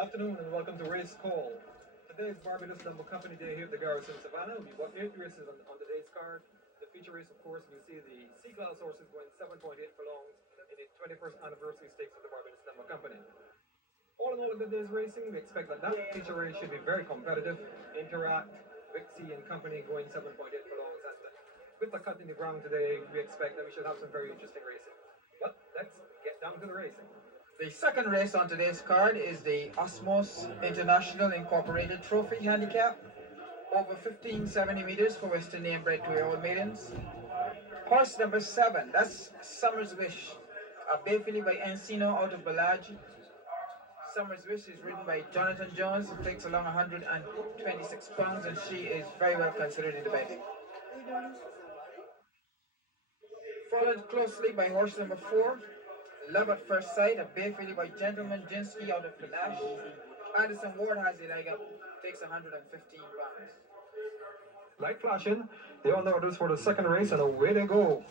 afternoon and welcome to Race Call. Today is Barbados Number Company Day here at the Garrison Savannah. We've got 8 races on today's card. The feature race, of course, you see the C-Class horses going 7.8 furlongs in the 21st anniversary stakes of the Barbados Number Company. All in all, in today's racing, we expect that feature race should be very competitive. Interact, Vixie and company going 7.8 furlongs. And with the cut in the ground today, we expect that we should have some very interesting racing. But let's get down to the racing. The second race on today's card is the Osmos International Incorporated Trophy Handicap, over 1570 meters for Western name bred 2-year-old maidens. Horse number 7, that's Summer's Wish, a bay filly by Encino out of Balaji. Summer's Wish is ridden by Jonathan Jones, who takes along 126 pounds, and she is very well considered in the betting. Followed closely by horse number 4, Love at First Sight, a bay filly by Gentleman Jinsky out of Kalash. Anderson Ward has the leg up, takes 115 pounds. Light flashing, they all know this for the second race, and away they go.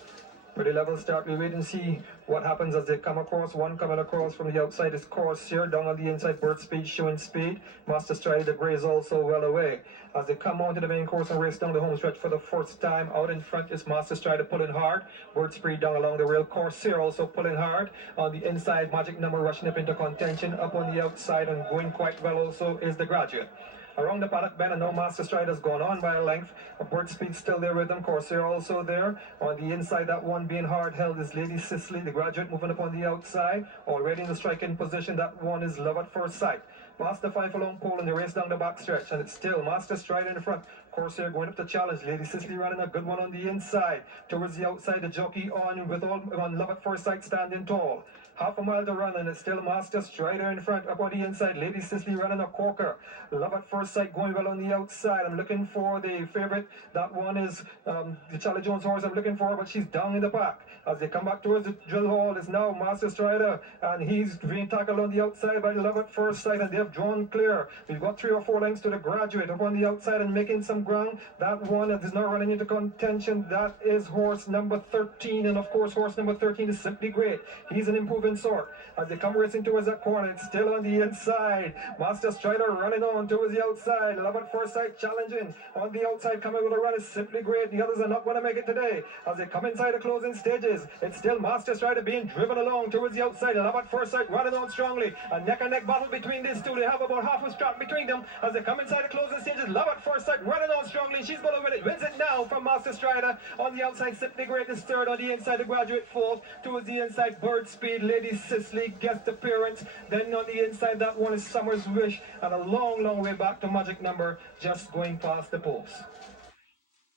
Pretty level start. We wait and see what happens as they come across. One coming across from the outside is Corsair, down on the inside, Bird Speed showing speed. Master Strider, the Grey is also well away. As they come onto the main course and race down the home stretch for the first time, out in front is Master Strider pulling hard. Bird Speed down along the rail. Corsair also pulling hard. On the inside, Magic Number rushing up into contention. Up on the outside and going quite well also is the Graduate. Around the paddock bend, and no Master Strider's gone on by a length. Bird Speed still there with them. Corsair also there. On the inside, that one being hard held is Lady Cicely, the Graduate, moving up on the outside. Already in the striking position, that one is Love at First Sight. Past the 5 furlong pole and the race down the back stretch, and it's still Master Strider in front. Corsair going up to challenge. Lady Cicely running a good one on the inside. Towards the outside, the jockey on Love at First Sight standing tall. Half a mile to run, and it's still Master Strider in front. Up on the inside, Lady Cicely running a corker. Love at First Sight going well on the outside. I'm looking for the favorite. That one is the Charlie Jones horse I'm looking for, but she's down in the back. As they come back towards the drill hall, is now Master Strider, and he's being tackled on the outside by Love at First Sight, and they've drawn clear. We've got 3 or 4 lengths to the Graduate up on the outside and making some ground. That one is now running into contention. That is horse number 13, and of course horse number 13 is Simply Great. He's an improving sort. As they come racing towards that corner, it's still on the inside. Master Strider running on towards the outside. Love at First Sight challenging. On the outside, coming with a run is Simply Great. The others are not going to make it today. As they come inside the closing stages, it's still Master Strider being driven along towards the outside. Love at First Sight running on strongly. A neck-and-neck battle between these two. They have about half a strap between them. As they come inside the closing stages, Love at First Sight running on strongly. She's going to win it. Wins it now from Master Strider. On the outside, Simply Great is third. On the inside, the Graduate fourth. Towards the inside, Bird Speed, Lady Cicely, guest appearance. Then on the inside, that one is Summer's Wish. And a long, long way back to Magic Number, just going past the post.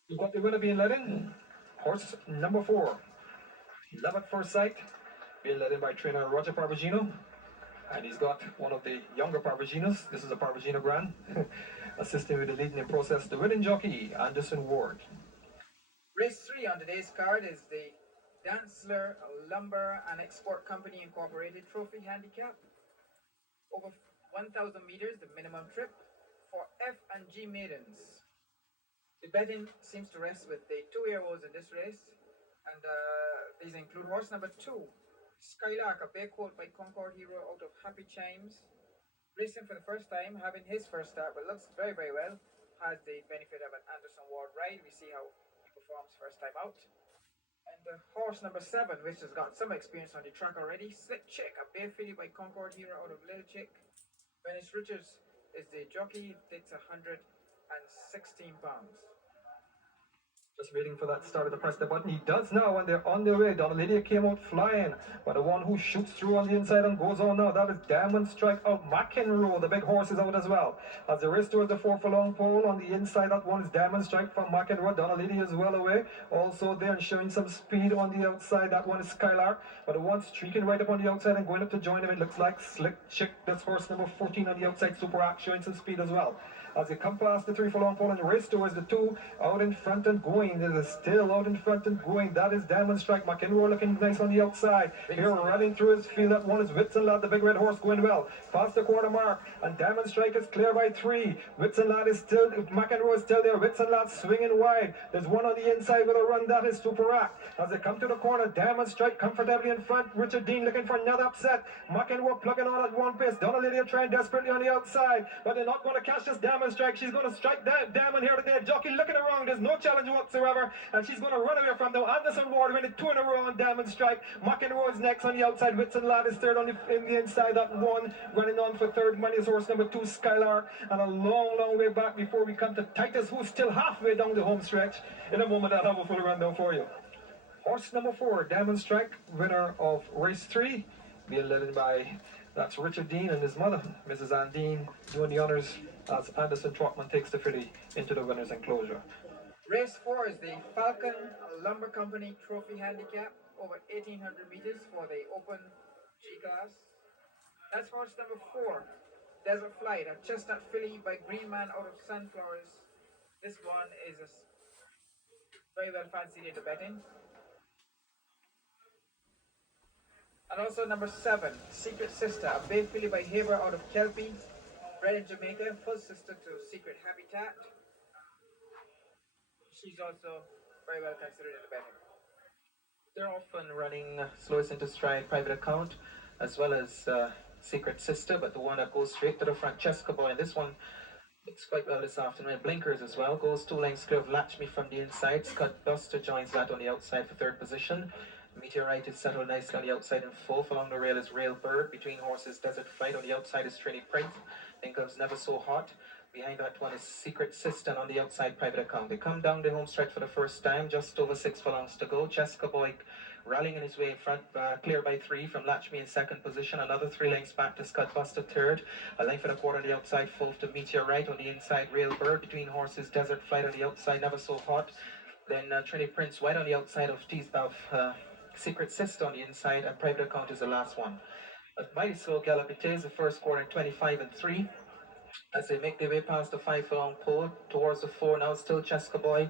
You've got the winner being led in. Horse number 4. Love at First Sight, being led in by trainer Roger Parvagino. And he's got one of the younger Parvaginos. This is a Parvagino Grand. Assisting with the leading in process, the winning jockey, Anderson Ward. Race 3 on today's card is the Dantzler Lumber and Export Company Incorporated Trophy Handicap. Over 1,000 meters, the minimum trip for F and G maidens. The betting seems to rest with the 2-year-olds in this race, and these include horse number 2, Skylark, a bay colt by Concord Hero out of Happy Chimes. Racing for the first time, having his first start, but looks very, very well. Has the benefit of an Anderson Ward ride. We see how he performs first time out. And horse number 7, which has got some experience on the track already, Slick Chick, a bay filly by Concord Hero out of Little Chick. Venice Richards is the jockey, takes 116 pounds. Just waiting for that starter to press the button. He does now, and they're on their way. Donna Lydia came out flying, but the one who shoots through on the inside and goes on now, that is Diamond Strike out. McEnroe, the big horse, is out as well. As the race towards the 4 furlong pole, on the inside, that one is Diamond Strike from McEnroe. Donna Lydia is well away. Also there and showing some speed on the outside, that one is Skylark. But the one streaking right up on the outside and going up to join him, it looks like Slick Chick. That's horse number 14 on the outside, Super Act, showing some speed as well. As they come past the 3 furlong pole and race towards the 2, out in front and going going. It is still out in front and going. That is Diamond Strike. McEnroe looking nice on the outside. Here running through his field at one is Whitson Lad, the big red horse, going well. Past the quarter mark, and Diamond Strike is clear by 3. Whitson Lad is still, McEnroe is still there. Whitson Lad swinging wide. There's one on the inside with a run. That is Super Act. As they come to the corner, Diamond Strike comfortably in front. Richard Dean looking for another upset. McEnroe plugging on at one pace. Donna Lydia trying desperately on the outside, but they're not going to catch this Diamond Strike. She's going to strike Diamond here today. Jockey looking around. There's no challenge whatsoever, and she's going to run away from them. Anderson Ward winning 2 in a row on Diamond Strike. McEnroe is next on the outside. Whitson Lad is third on in the inside. That one running on for third. Money's horse number 2, Skylark, and a long way back before we come to Titus, who's still halfway down the home stretch. In a moment, I'll have a full rundown for you. Horse number 4, Diamond Strike, winner of race 3, being led by, that's Richard Dean and his mother, Mrs. Ann Dean, doing the honors as Anderson Trotman takes the filly into the winner's enclosure. Race 4 is the Falcon Lumber Company Trophy Handicap, over 1,800 meters for the Open G-Class. That's horse number 4, Desert Flight, a chestnut filly by Green Man out of Sunflowers. This one is very well fancied into betting. And also number 7, Secret Sister, a bay filly by Haber out of Kelpie, bred in Jamaica, full sister to Secret Habitat. She's also very well considered in the betting. They're often running Slowest into Stride private account, as well as Secret Sister, but the one that goes straight to the front, Cheska Boy, and this one looks quite well this afternoon. Blinkers as well, goes 2 lengths clear of Latch Me from the inside. Scott Buster joins that on the outside for 3rd position. Meteorite is settled nicely on the outside in 4th. Along the rail is Rail Bird. Between horses, Desert Flight. On the outside is Trini Prince. Then comes Never So Hot. Behind that one is Secret Sister, and on the outside, Private Account. They come down the home stretch for the first time, just over 6 furlongs to go. Cheska Boy rallying in his way in front, clear by 3 from Latch Me in 2nd position. Another 3 lengths back to Scott Buster 3rd. A length and a quarter on the outside, 4th to Meteorite. On the inside, Rail Bird. Between horses, Desert Flight. On the outside, Never So Hot. Then Trini Prince White on the outside of Secret Sister on the inside, and Private Account is the last one. A mighty slow gallop it is, the first quarter in 25 and 3. As they make their way past the 5 furlong pole towards the 4, now still Cheska Boy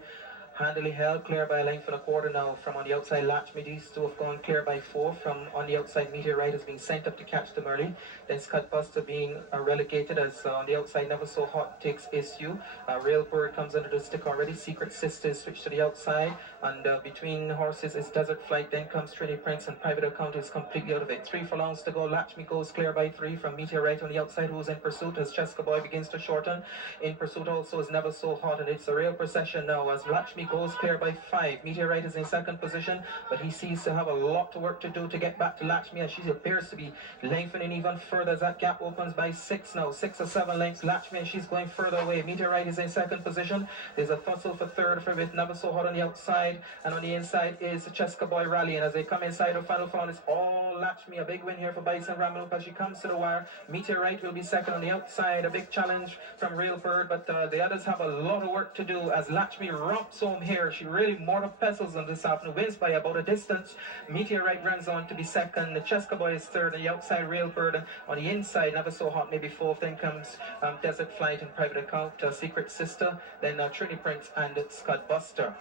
handily held, clear by a length and a quarter now from on the outside. Latch Me, these two have gone clear by 4 from on the outside. Meteorite is being sent up to catch them early. Then Scott Buster being relegated as on the outside Never So Hot takes issue. Rail Bird comes under the stick already. Secret Sister is switched to the outside, and between horses is Desert Flight. Then comes Trini Prince, and Private Account is completely out of it. 3 furlongs to go. Latch Me goes clear by 3 from Meteorite on the outside, who's in pursuit as Cheska Boy begins to shorten. In pursuit also is Never So Hot, and it's a real procession now as Latch Me goes clear by 5. Meteorite is in 2nd position, but he seems to have a lot to work to do to get back to Latch Me, as she appears to be lengthening even further as that gap opens by 6 now. 6 or 7 lengths. Latch Me, and she's going further away. Meteorite is in 2nd position. There's a tussle for 3rd for with Never So Hot on the outside, and on the inside is Cheska Boy rallying. As they come inside of final furlong, it's all Latch Me. A big win here for Bison Ramelope as she comes to the wire. Meteorite will be 2nd on the outside. A big challenge from Rail Bird, but the others have a lot of work to do as Latch Me romps home here. She really more of pestles on this afternoon, wins by about a distance. Meteorite runs on to be 2nd. The Cheska Boy is 3rd. On the outside, Rail Bird. On the inside, Never So Hot maybe 4th. Then comes Desert Flight and Private Account, Secret Sister. Then Trini Prince and Scott Buster.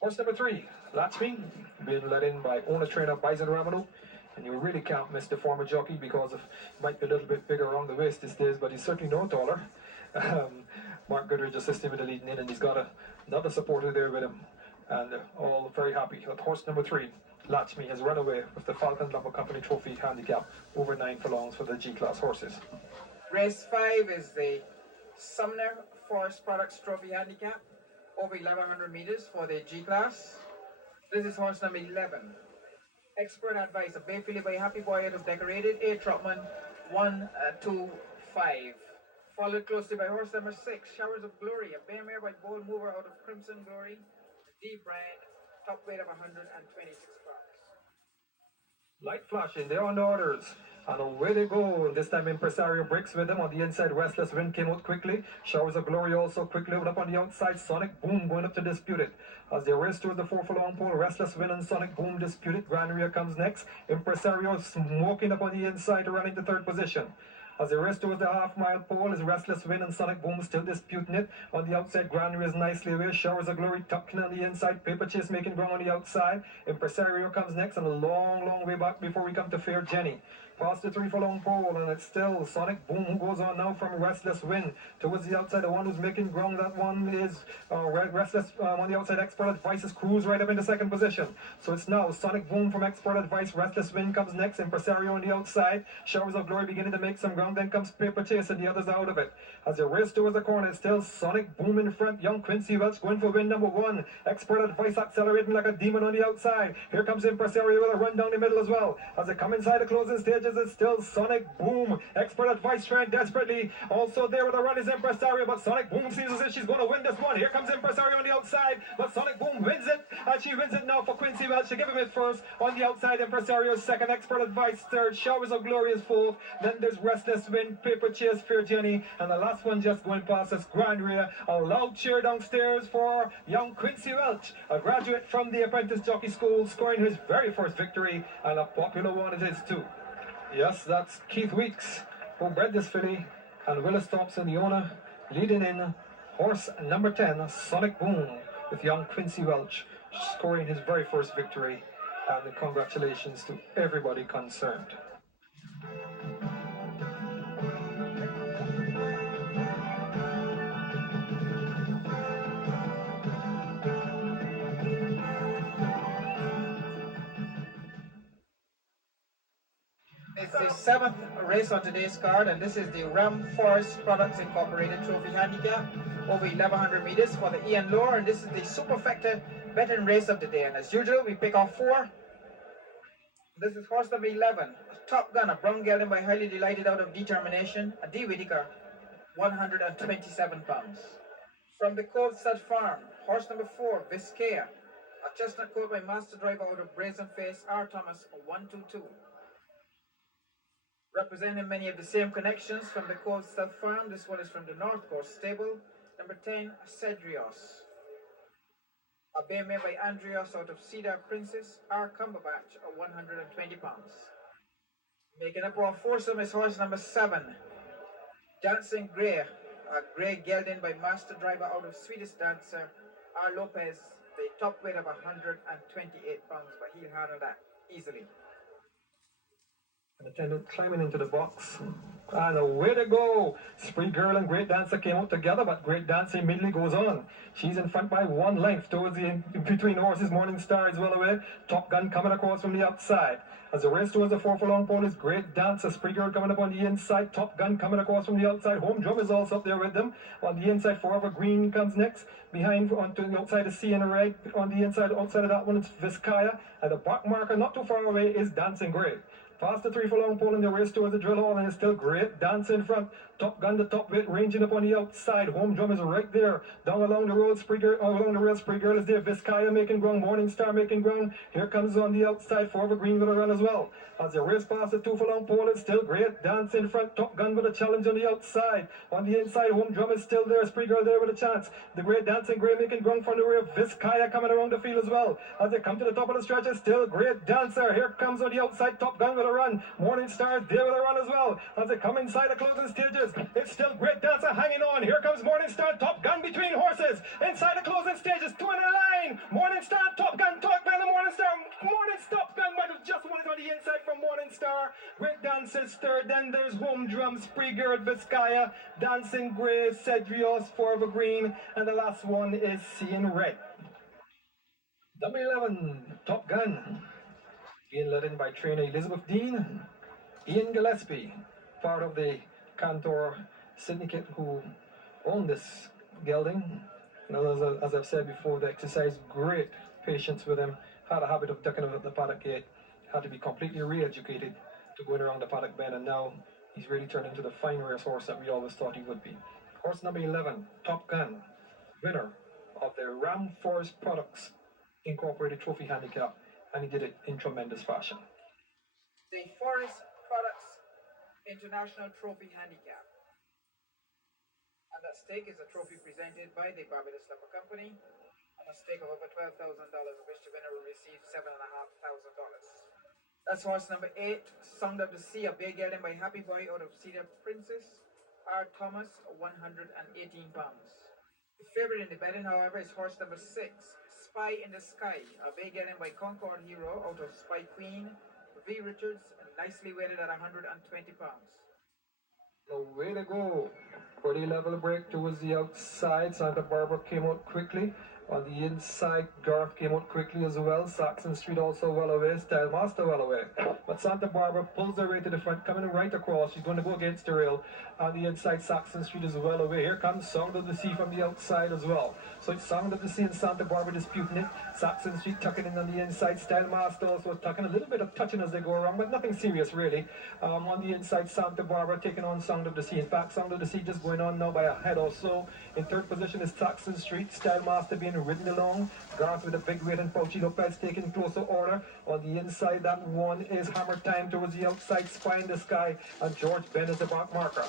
Horse number 3, Latch Me, being led in by owner trainer Bison Ramelope. And you really can't miss the former jockey because of might be a little bit bigger around the waist these days, but he's certainly no taller. Mark Goodrich assisting with the leading in, and he's got another supporter there with him, and all very happy. But horse number 3, Latch Me, has run away with the Falcon Lumber Company Trophy Handicap over 9 furlongs for the G-Class horses. Race 5 is the Sumner Forest Products Trophy Handicap, over 1,100 meters for the G-Class. This is horse number 11. Expert Advice, a bay filly by Happy Boy out of Decorated, A. Trotman, 1, 2, 5. Followed closely by horse number 6, Showers of Glory, a bay mare by Bold Mover out of Crimson Glory, D. Brand, top weight of 126 pounds. Light flashing, they're on the orders. And away they go. This time Impresario breaks with them. On the inside, Restless Wind came out quickly. Showers of Glory also quickly opened up on the outside. Sonic Boom going up to dispute it. As they race towards the 4 furlong pole, Restless Wind and Sonic Boom dispute it. Grand Rear comes next. Impresario smoking up on the inside to run into 3rd position. As the race towards the half-mile pole is Restless Wind and Sonic Boom still disputing it. On the outside, Grand Race nicely away. Showers of Glory tucking on the inside. Paper Chase making ground on the outside. Impresario comes next and a long, long way back before we come to Fair Jenny. Past the 3 furlong pole, and it's still Sonic Boom who goes on now from Restless Wind towards the outside. The one who's making ground, that one is Restless on the outside. Expert Advice is cruise right up into second position. So it's now Sonic Boom from Expert Advice. Restless Wind comes next. Impresario on the outside. Showers of Glory beginning to make some ground. Then comes Paper Chase, and the others out of it. As the race towards the corner, it's still Sonic Boom in front. Young Quincy Welch going for win number 1. Expert Advice accelerating like a demon on the outside. Here comes Impresario with a run down the middle as well. As they come inside the closing stages, it's still Sonic Boom. Expert Advice trying desperately. Also there with a run is Impresario, but Sonic Boom seems as if she's going to win this one. Here comes Impresario on the outside, but Sonic Boom wins it, and she wins it now for Quincy Welch to give him it first. On the outside, Impresario second, Expert Advice third, Showers of Glory is fourth. Then there's Restless Wind, Paper Chase, Fair Jenny, and the last one just going past us, Grand Ray. A loud cheer downstairs for young Quincy Welch, a graduate from the Apprentice Jockey School, scoring his very first victory, and a popular one it is too. Yes, that's Keith Weeks who bred this filly, and Willis Thompson, the owner, leading in horse number 10, Sonic Boom, with young Quincy Welch scoring his very first victory, and congratulations to everybody concerned. It's the 7th race on today's card, and this is the Ram Forest Products Incorporated Trophy Handicap over 1100 meters for the Ian Lower, and this is the superfecta betting race of the day. And as usual, we pick off 4. This is horse number 11, Top Gun, a brown gelding by Highly Delighted out of Determination, a D. Whitaker, 127 pounds. From the Cove Stud Farm, horse number 4, Viscaya, a chestnut coat by Master Driver out of Brazen Face, R. Thomas, 122. Representing many of the same connections from the Cove Stud Farm, this one is from the North Coast Stable, number 10, Cedrios. A bay mare by Andreas out of Cedar Princess, R. Cumberbatch, 120 pounds. Making up our foursome is horse number 7, Dancing Grey, a grey gelding by Master Driver out of Sweetest Dancer, R. Lopez, the top weight of 128 pounds, but he'll handle that easily. An attendant climbing into the box, and away to go. Spree Girl and Great Dancer came out together, but Great Dancer immediately goes on. She's in front by 1 length towards the in between horses. Morning Star is well away. Top Gun coming across from the outside. As the race towards the 4 furlong pole is Great Dancer. Spree Girl coming up on the inside. Top Gun coming across from the outside. Home Drum is also up there with them. On the inside, Forever Green comes next. Behind, on to the outside is Sea and Red. On the inside, outside of that one, it's Viscaya. And the back marker not too far away is Dancing Grey. Past the 3 furlong pole in the race towards the drill hall, and it's still Great Dancer in front. Top Gun, the top weight, ranging up on the outside. Home Drum is right there. Down along the road, Spree Girl, along the rail, Spree Girl is there. Viscaya making ground, Morning Star making ground. Here comes on the outside, Forever Green with a run as well. As the race past the 2 furlong pole, it's still Great Dancer in front. Top Gun with a challenge on the outside. On the inside, Home Drum is still there. Spree Girl there with a chance. The Great Dancing Grey making ground from the rear. Viscaya coming around the field as well. As they come to the top of the stretch, it's still Great Dancer. Here comes on the outside, Top Gun with a run. Morning Star there with a run as well. As they come inside the closing stages, it's still Great Dancer hanging on. Here comes Morning Star, Top Gun between horses. Inside the closing stages, 2 in a line. Morning Star, Top Gun, and Morning Star. Top Gun might have just won it on the inside from Morning Star. Great Dancer's third. Then there's Home Drum, Spree Girl, Viscaya, Dancing Grey, Cedrios, Forever Green, and the last one is Seeing Red. Number 11, Top Gun, being led in by trainer Elizabeth Dean. Ian Gillespie, part of the Cantor syndicate who own this gelding. And as I've said before, they exercised great patience with him, had a habit of ducking at the paddock gate, had to be completely re-educated to going around the paddock bend, and now he's really turned into the fine racehorse that we always thought he would be. Horse number 11, Top Gun, winner of the Ram Forest Products Incorporated Trophy Handicap, and he did it in tremendous fashion. The Forest Products International Trophy Handicap. And that stake is a trophy presented by the Barbados Lumber Company on a stake of over $12,000, of which the winner will receive $7,500. That's horse number 8, Sound of the Sea, a big gelding by Happy Boy out of Cedar Princess. R. Thomas, 118 pounds. The favorite in the betting, however, is horse number 6, Spy in the Sky, a big gelding by Concord Hero out of Spy Queen. V. Richards, nicely weighted at 120 pounds. The way to go. Pretty level break towards the outside. Santa Barbara came out quickly. On the inside, Garth came out quickly as well. Saxon Street also well away. Style Master well away. But Santa Barbara pulls her way to the front, coming right across. She's going to go against the rail. On the inside, Saxon Street is well away. Here comes Sound of the Sea from the outside as well. So it's Sound of the Sea and Santa Barbara disputing it. Saxon Street tucking in on the inside. Style Master also tucking a little bit of touching as they go around, but nothing serious really. On the inside, Santa Barbara taking on Sound of the Sea. In fact, Sound of the Sea just going on now by a head or so. In third position is Saxon Street. Style Master being ridden along. Garth with a big weight and Fauci Lopez taking closer order. On the inside, that one is Hammer Time towards the outside, Spy in the Sky, and George Ben is the back marker.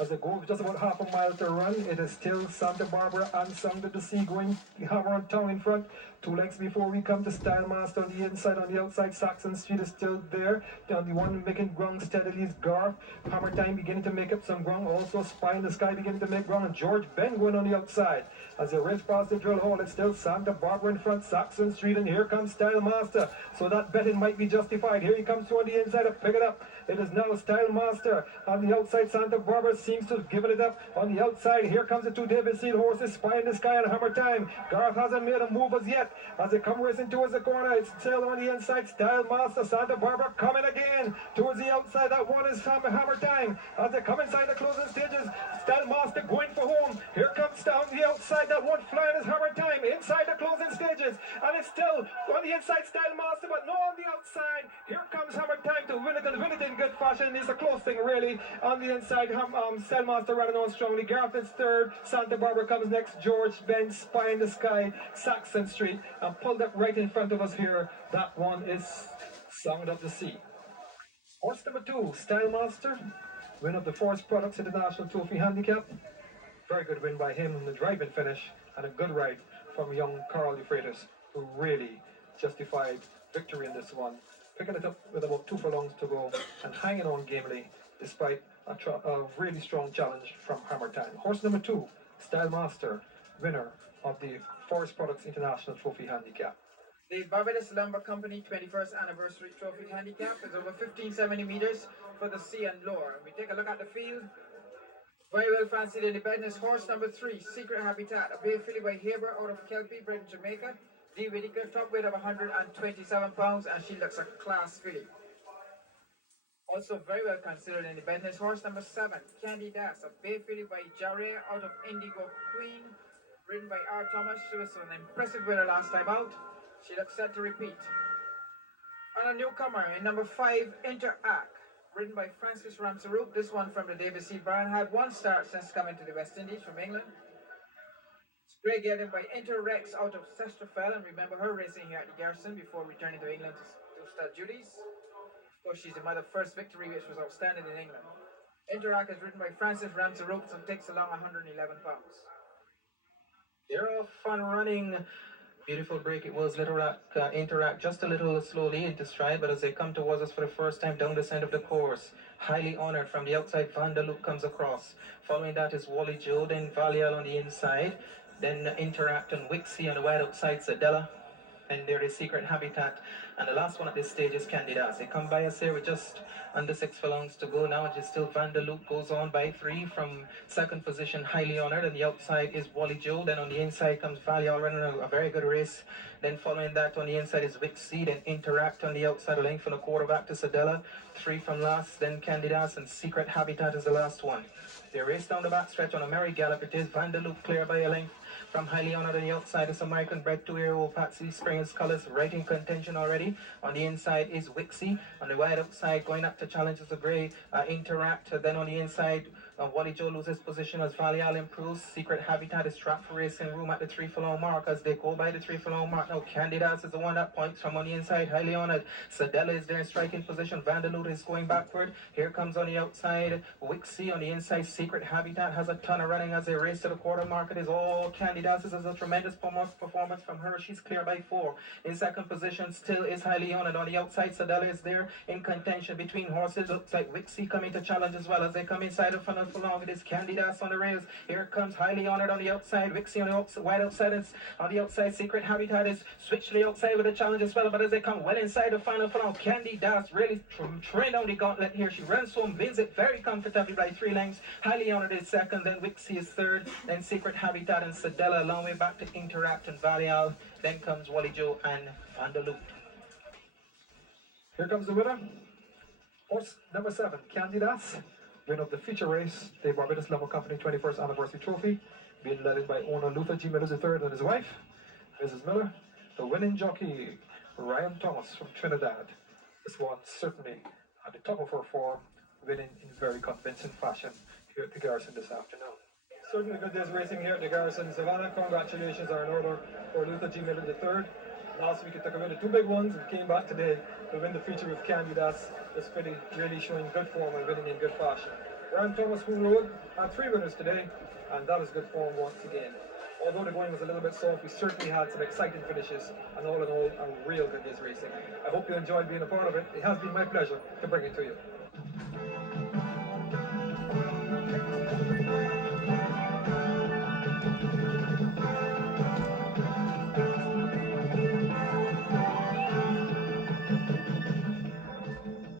As they go just about half a mile to run, it is still Santa Barbara and Sound of the Sea going hammer on town in front. 2 lengths before we come to Style Master on the inside. On the outside, Saxon Street is still there. On the one making ground steadily is Garth. Hammer Time beginning to make up some ground. Also Spy in the Sky beginning to make ground. And George Ben going on the outside. As they race past the drill hole, it's still Santa Barbara in front, Saxon Street, and here comes Style Master. So that betting might be justified. Here he comes on the inside to pick it up. It is now Style Master. On the outside, Santa Barbara seems to have given it up. On the outside, here comes the 2 David Seal horses, Spy in the Sky and Hammer Time. Garth hasn't made a move as yet. As they come racing towards the corner, it's still on the inside, Style Master. Santa Barbara coming again towards the outside. That one is Hammer Time. As they come inside the closing stages, Style Master going for home. Here comes down the outside. That one flying is Hammer Time inside the closing stages. And it's still on the inside, Style Master, but no on the outside. Here comes Hammer Time to win it, and win it in good fashion. It's a close thing, really. On the inside, Style Master running on strongly. Garth is third. Santa Barbara comes next. George Ben, Spy in the Sky, Saxon Street, and pulled up right in front of us here. That one is Sound of the Sea. Horse number 2, Style Master, win of the Forest Products International Trophy Handicap. Very good win by him in the driving finish, and a good ride from young Carl Euphrates, who really justified victory in this one. Picking it up with about 2 furlongs to go and hanging on gamely despite a really strong challenge from Hammer Time. Horse number 2, Style Master, winner of the Forest Products International Trophy Handicap. The Barbados Lumber Company 21st Anniversary Trophy Handicap is over 1570 meters for the sea and lower. We take a look at the field. Very well fancied in the bed is horse number 3, Secret Habitat, a bay filly by Haber out of Kelpie, bred in Jamaica. D. Whittaker, top weight of 127 pounds, and she looks a class filly. Also very well considered in the bed is horse number 7, Candy Das, a bay filly by Jarre out of Indigo Queen, ridden by R. Thomas. She was an impressive winner last time out. She looks set to repeat. And a newcomer in number 5, Interact, ridden by Francis Ramsaroop. This one from the David C. Bryan had 1 start since coming to the West Indies from England. It's great getting by Interrex out of Sesterfell, and remember her racing here at the Garrison before returning to England to start duties. Of course, she's the mother's first victory, which was outstanding in England. Interact is ridden by Francis Ramsaroop and takes along 111 pounds. They're off fun running. Beautiful break it was. Little Interact just a little slowly into stride, but as they come towards us for the first time down the center of the course, highly honored from the outside, Vanderloop comes across. Following that is Wally Joe, then Valial on the inside, then Interact and Wixie on the wide outside, Sadella, and there is Secret Habitat, and the last one at this stage is Candidas. They come by us here with just under 6 furlongs to go now. It is still Vanderloop goes on by 3 from second position, highly honored, and the outside is Wally Joe. Then on the inside comes Valial running a very good race. Then following that on the inside is Wixie, then Interact on the outside, a length from the quarterback to Sadella. 3 from last, then Candidas, and Secret Habitat is the last one. They race down the back stretch on a merry gallop. It is Vanderloop clear by a length from highly honored on the outside is American bred 2-year-old Patsy Springer's colors right in contention already. On the inside is Wixie. On the wide outside going up to challenge is a grey Interact. Then on the inside Wally Joe loses position as Valial improves. Secret Habitat is trapped for racing room at the 3 furlong mark as they go by the 3 furlong mark. Now Candidas is the one that points from on the inside, highly honored. Sadella is there in striking position. Vanderloot is going backward. Here comes on the outside Wixie on the inside. Secret Habitat has a ton of running as they race to the quarter mark. It is all Candidas. This is a tremendous performance from her. She's clear by 4. In second position still is highly honored. On the outside, Sadella is there in contention between horses. Looks like Wixie coming to challenge as well as they come inside the final furlong. It is Candidas on the rails. Here comes highly honored on the outside. Wixie on the wide outside. On the outside, Secret Habitat is switched to the outside with a challenge as well. But as they come well inside the final furlong, Candidas really trained down the gauntlet here. She runs home, wins it very comfortably by 3 lengths. Highly honored is second, then Wixie is third, then Secret Habitat and Sadella a long way back to Interact and Valial. Then comes Wally Joe and Vanderloot. Here comes the winner. Horse number 7, Candidas, winner of the feature race, the Barbados Lumber Company 21st Anniversary Trophy, being led by owner Luther G. Miller III and his wife, Mrs. Miller. The winning jockey, Ryan Thomas from Trinidad. This one certainly at the top of her form, winning in very convincing fashion here at the Garrison this afternoon. Certainly good day's racing here at the Garrison. Savannah, congratulations are in order for Luther G. Miller III. Last week it took away the 2 big ones and came back today to win the feature with Candidas. It's really showing good form and winning in good fashion. Ryan Thomas, who rode, had 3 winners today, and that is good form once again. Although the going was a little bit soft, we certainly had some exciting finishes, and all in all, a real good day's racing. I hope you enjoyed being a part of it. It has been my pleasure to bring it to you.